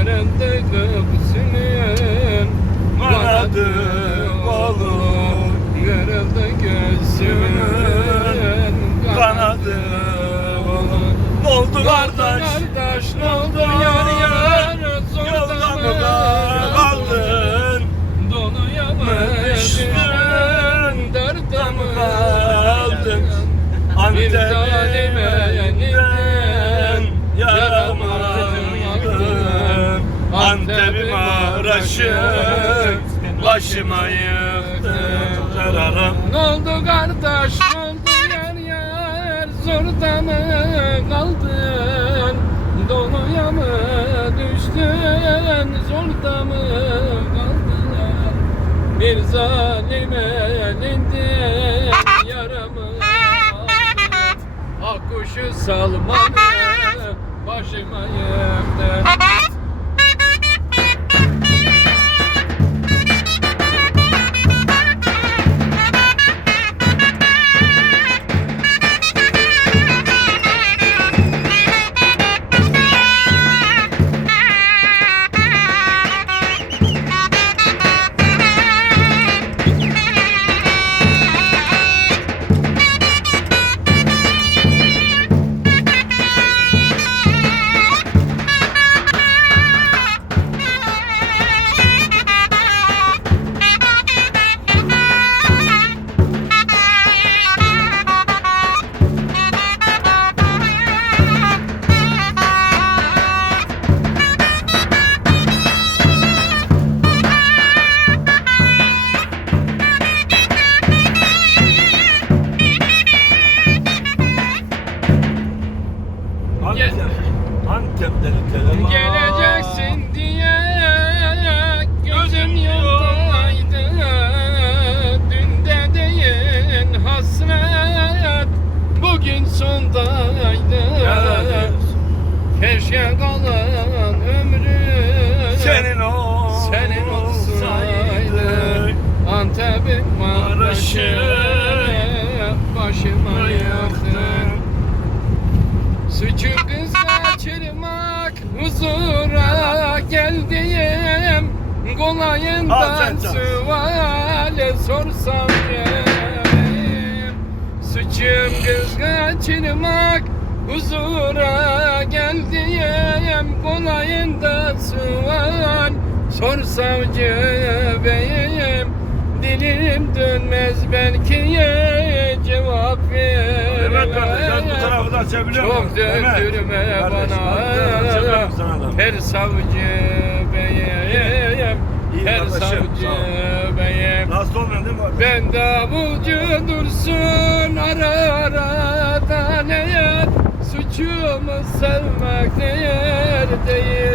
Gören de kapısının Kanadı olur. Gören de gözümün Kanadı olur. Ne oldu kardeş? Kardeş ne oldu? Yar yar Yolda mı kaldın? Düştün. Dörtte mi? Kaldın? Bir Antep'im araşık Başıma Tararam. Ne oldu kardeş? Ne oldu yar yar? Zorda mı kaldın. Doluya mı düştün? Zorda mı kaldın Bir zalime yenildin Yaramı Akkuşu salmadı Başıma yıktın huzura geldiğim Kolayından suale sorsam yerim Suçum kız kaçırmak huzura geldiğim Kolayından sual sorsam beyim Dilim dönmez belki cevap veremem Evet açabiliyor çok döndürme bana. Her savcı beyim Her savcı beyim Rahatsız olmuyorsun değil mi? Ben davulcu dursun ara ara da ne yer Suçumu sevmek değer değil